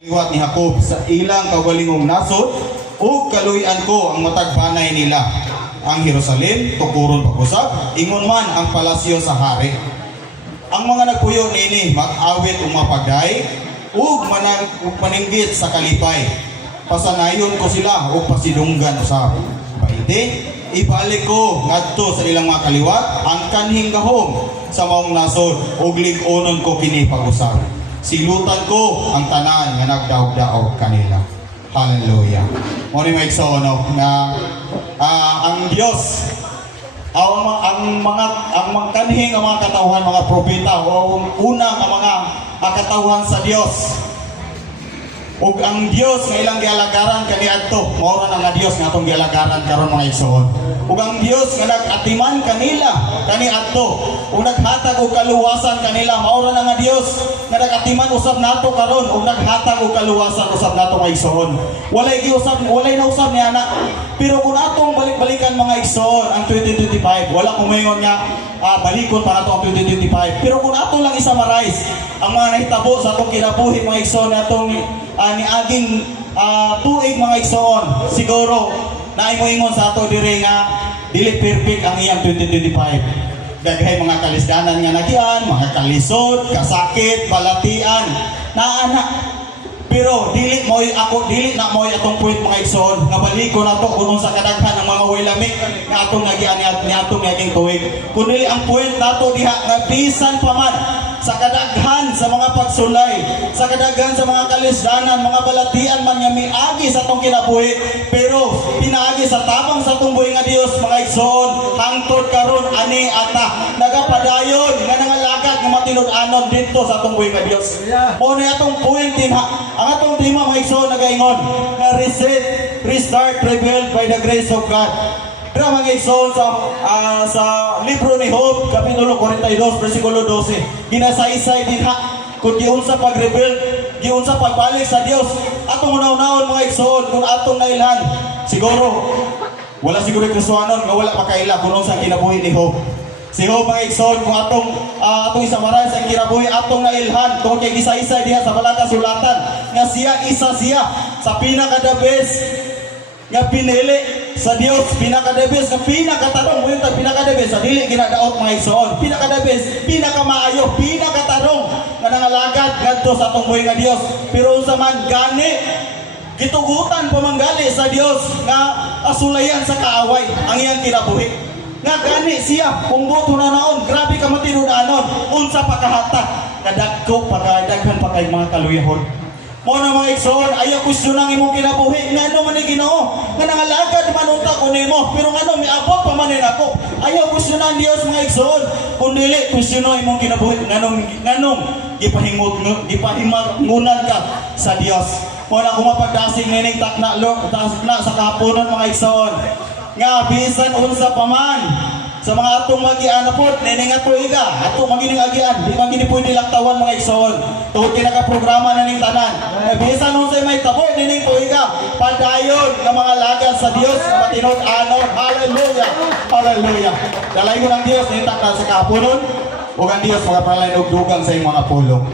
Liwat ni Jacob sa ilang kagalingong nasod ug kaluy-an ko ang matag banay nila ang Jerusalem tukuron pag-usab ingon man ang palasyo sa hari. Ang mga nagpuyo nini mag-awit ug mapagay ug maninggit sa kalipay. Pasanayon ko sila ug pasidunggan usab. Baite ibalik ko ngadto sa ilang mga kaliwat ang kanhing gahom sa maong nasod ug lig-onon ko kini pag-usab. Silutan ko ang tanan nga nagdaog-daog kanila. Hallelujah. Mo ni maigsoon na ang Dios ang mga kanhing ang mga katawhan mga propeta o unang ang mga katawhan sa Dios. Ug ang Dios nga ilang gialagaran kaniadto mao ra nga Dios nga atong gialagaran karon mga igsoon. Ug ang Dios nga nag-atiman kanila kaniadto ug naghatag og kaluwasan kanila mao ra nga Dios nga nag-atiman usab nato karon ug naghatag og kaluwasan usab nato mga igsoon. Walay na usab ni ana. Pero kung atong balik-balikan mga igsoon ang 2025 wala ko mayon nga balikon para nato ang 2025. Pero kung atong lang i-summarize ang mga nahitabo sa atong kinabuhi mga igsoon atong niaging tuig mga igsoon, siguro naingon sa ato dire nga dili perfect ang iyang 2025. Daghay mga kalisdanan nga nagian, mga kalisod, kasakit, balatian, naana. Pero dili na moy atong point mga igsoon nga baliko nato kun sa kadaghan ng mga way lamig nga atong nagian ni atong naging tuig. Kundi ang point nato diha nga bisan pa man sa kadaghan sa mga pagsulay, sa kadaghan sa mga kalisdanan, mga balatian man nga miagi sa atong kinabuhi, pero pinaagi sa tabang sa atong buhi nga Dios mga igsoon hangtod karon ani ata nagapadayon nga nangalagad nga matinud-anon dito sa atong buhi nga Dios. Mo ni atong point dinha ang atong tema mga igsoon nagaingon nga reset, restart, rebuild by the grace of God. Pero mga igsoon sa libro ni Job, Kapitulo 42, versikulo 12, ginasaysay din kung giunsa pag-rebuild, giunsa pagbalik sa Dios. Atong unaw-unahon mga igsoon, kung atong nailhan, siguro, wala siguro Kristohanon, nga wala pakaila kung sa kinabuhi ni Job. Si Job mga igsoon, kung atong isamaran sa kinabuhi, atong nailhan, kung kay gisaysay diha sa balaka sulatan, nga isa siya sa pinaka-the best, nga pinili sa Dios, pinaka-debes, nga pinakatarong mo yung pinaka-debes, sa dili ginadaot mga igsoon, pinaka-debes, pinaka-maayo, pinakatarong nga nangalagad ngadto sa atong buhi nga Dios. Pero unsa man gani gitugutan pamanggali sa Dios nga asulayan sa kaaway ang iyang kinabuhi. Nga gani siya kung buto na naon, grabe ka matinud-anon, unsa pa kahata, kadagko pagdaghan pa kay mga kaluyahon. Mo na mga igsoon, ayaw kusyon ang imong kinabuhi. Ngano man ni Ginoo? Nga nangalagad man unta ko nimo, pero ngano miabot pa man ako. Ayaw kusyon ang Dios mga igsoon. Kun dili kusyon imong kinabuhi, nganong gipahimangunan ka sa Dios. Mo na kumapagdasig nining takna sa kahaponon mga igsoon. Nga bisan unsa pa man sa mga atong magian na po, nining at tuiga, atong magining agian, di man gini pwede laktawan mga igsoon. Tuhod kinaka-programa na ning tanan. Bisan nung sa'y may tabo, nining tuiga, padayon ng mga lagan sa Dios, sa matinud-anon. Hallelujah! Hallelujah! Dalay ko ng Dios, nitak na sa kapunon, o ang Dios, mga palay og dugang sa iyong mga pulong.